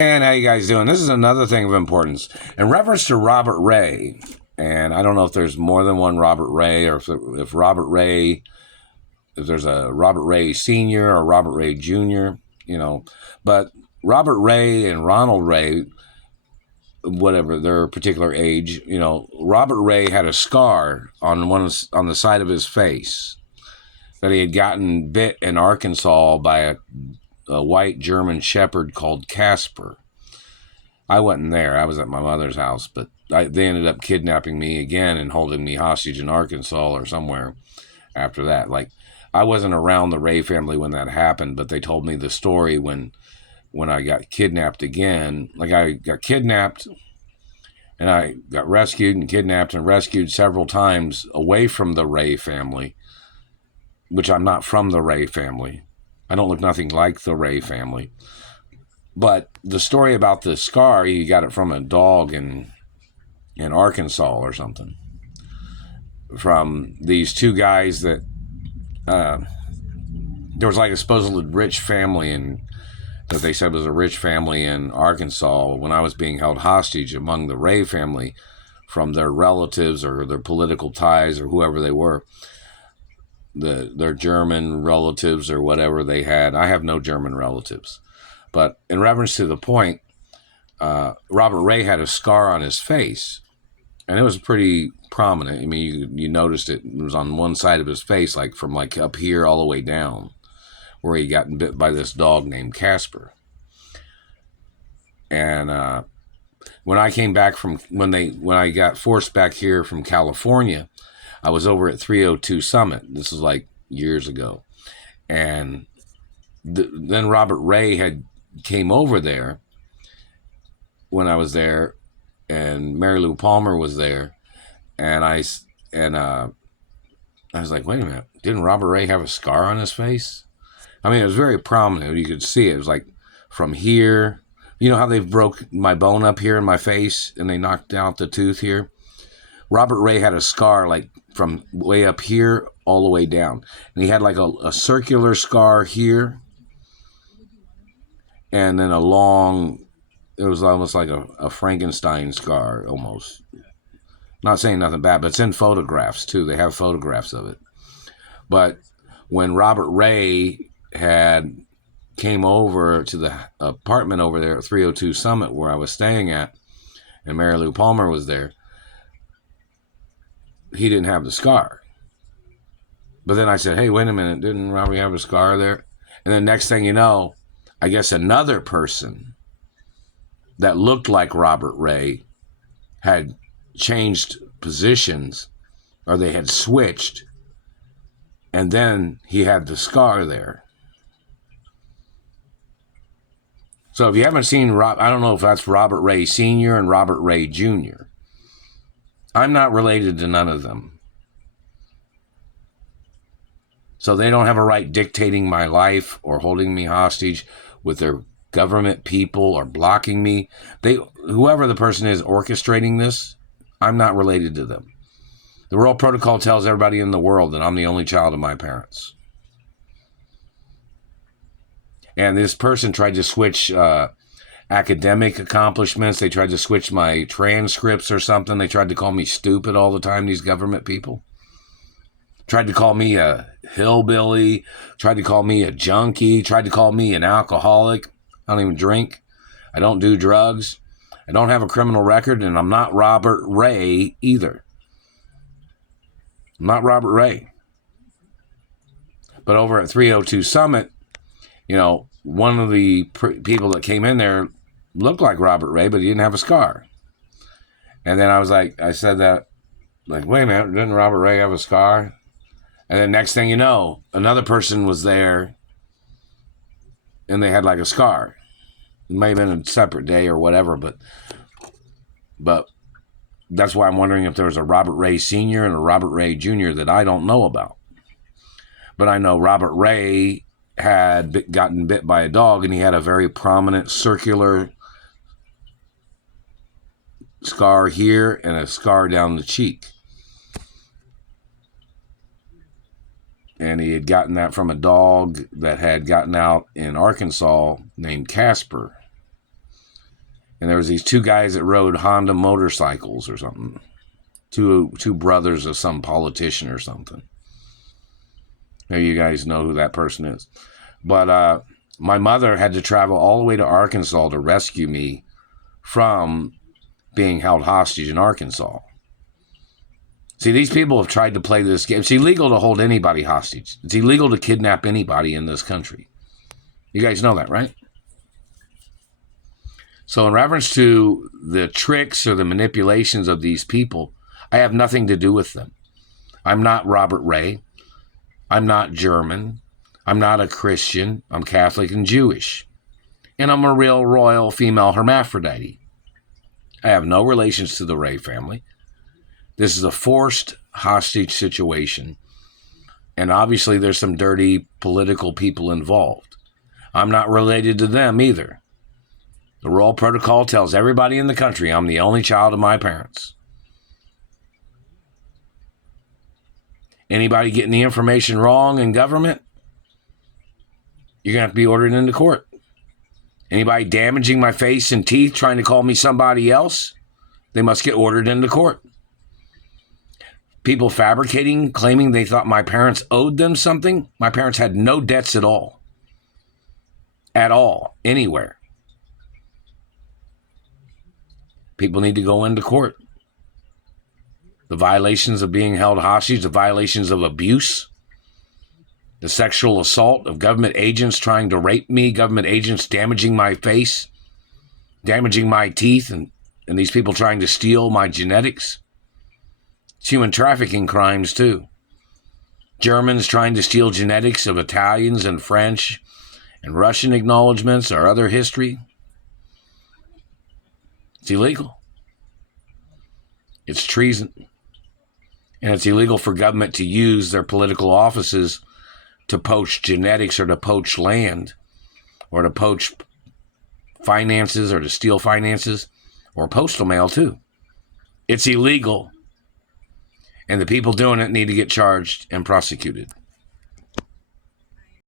And how you guys doing? This is another thing of importance in reference to Robert Ray. And I don't know if there's more than one Robert Ray, or if Robert Ray, if there's a Robert Ray Sr. or Robert Ray Jr., But Robert Ray and Ronald Ray, whatever their particular age, Robert Ray had a scar on the side of his face that he had gotten bit in Arkansas by a white German shepherd called Casper. I wasn't there. I was at my mother's house, but they ended up kidnapping me again and holding me hostage in Arkansas or somewhere after that. Like, I wasn't around the Ray family when that happened, but they told me the story when I got kidnapped again. Like, I got kidnapped and I got rescued and kidnapped and rescued several times away from the Ray family, which I'm not from the Ray family. I don't look nothing like the Ray family. But the story about the scar, he got it from a dog in Arkansas or something. From these two guys that there was like a supposedly rich family, and that they said was a rich family in Arkansas when I was being held hostage among the Ray family from their relatives or their political ties or whoever they were. Their German relatives or whatever they had. I have no German relatives. But in reference to the point, Robert Ray had a scar on his face, and it was pretty prominent. I mean, you noticed it. It was on one side of his face, like from like up here all the way down, where he got bit by this dog named Casper. And when I came back from when I got forced back here from California, I was over at 302 Summit. This was like years ago, and then Robert Ray came over there when I was there, and Mary Lou Palmer was there, and I was like, wait a minute, didn't Robert Ray have a scar on his face? I mean, it was very prominent. You could see it. It was like from here. You know how they broke my bone up here in my face and they knocked out the tooth here? Robert Ray had a scar like from way up here all the way down. And he had like a circular scar here, and then it was almost like a Frankenstein scar almost. Not saying nothing bad, but it's in photographs too. They have photographs of it. But when Robert Ray came over to the apartment over there at 302 Summit where I was staying at, and Mary Lou Palmer was there, he didn't have the scar. But then I said, hey, wait a minute, didn't Robert have a scar there? And then next thing you know, I guess another person that looked like Robert Ray had changed positions, or they had switched, and then he had the scar there. So if you haven't seen I don't know if that's Robert Ray Sr. and Robert Ray Jr. I'm not related to none of them. So they don't have a right dictating my life or holding me hostage with their government people or blocking me. Whoever the person is orchestrating this, I'm not related to them. The World Protocol tells everybody in the world that I'm the only child of my parents. And this person tried to switch academic accomplishments. They tried to switch my transcripts or something. They tried to call me stupid all the time, these government people. Tried to call me a hillbilly. Tried to call me a junkie. Tried to call me an alcoholic. I don't even drink. I don't do drugs. I don't have a criminal record, and I'm not Robert Ray either. I'm not Robert Ray. But over at 302 Summit, one of the people that came in there looked like Robert Ray, but he didn't have a scar. And then I said that, like, wait a minute, didn't Robert Ray have a scar? And then next thing you know, another person was there, and they had like a scar. It may have been a separate day or whatever, but that's why I'm wondering if there was a Robert Ray Sr. and a Robert Ray Jr. that I don't know about. But I know Robert Ray had gotten bit by a dog, and he had a very prominent circular scar here and a scar down the cheek. And he had gotten that from a dog that had gotten out in Arkansas named Casper. And there was these two guys that rode Honda motorcycles or something. Two brothers of some politician or something. Maybe you guys know who that person is. But my mother had to travel all the way to Arkansas to rescue me from being held hostage in Arkansas. See, these people have tried to play this game. It's illegal to hold anybody hostage. It's illegal to kidnap anybody in this country. You guys know that, right? So in reference to the tricks or the manipulations of these people, I have nothing to do with them. I'm not Robert Ray. I'm not German. I'm not a Christian. I'm Catholic and Jewish. And I'm a real royal female hermaphrodite. I have no relations to the Ray family. This is a forced hostage situation. And obviously there's some dirty political people involved. I'm not related to them either. The Royal Protocol tells everybody in the country I'm the only child of my parents. Anybody getting the information wrong in government, you're going to have to be ordered into court. Anybody damaging my face and teeth, trying to call me somebody else, they must get ordered into court. People fabricating, claiming they thought my parents owed them something. My parents had no debts at all. At all. Anywhere. People need to go into court. The violations of being held hostage, the violations of abuse, the sexual assault of government agents trying to rape me, government agents damaging my face, damaging my teeth, and these people trying to steal my genetics. It's human trafficking crimes too. Germans trying to steal genetics of Italians and French and Russian acknowledgments or other history. It's illegal. It's treason. And it's illegal for government to use their political offices to poach genetics or to poach land or to poach finances or to steal finances or postal mail too. It's illegal. And the people doing it need to get charged and prosecuted.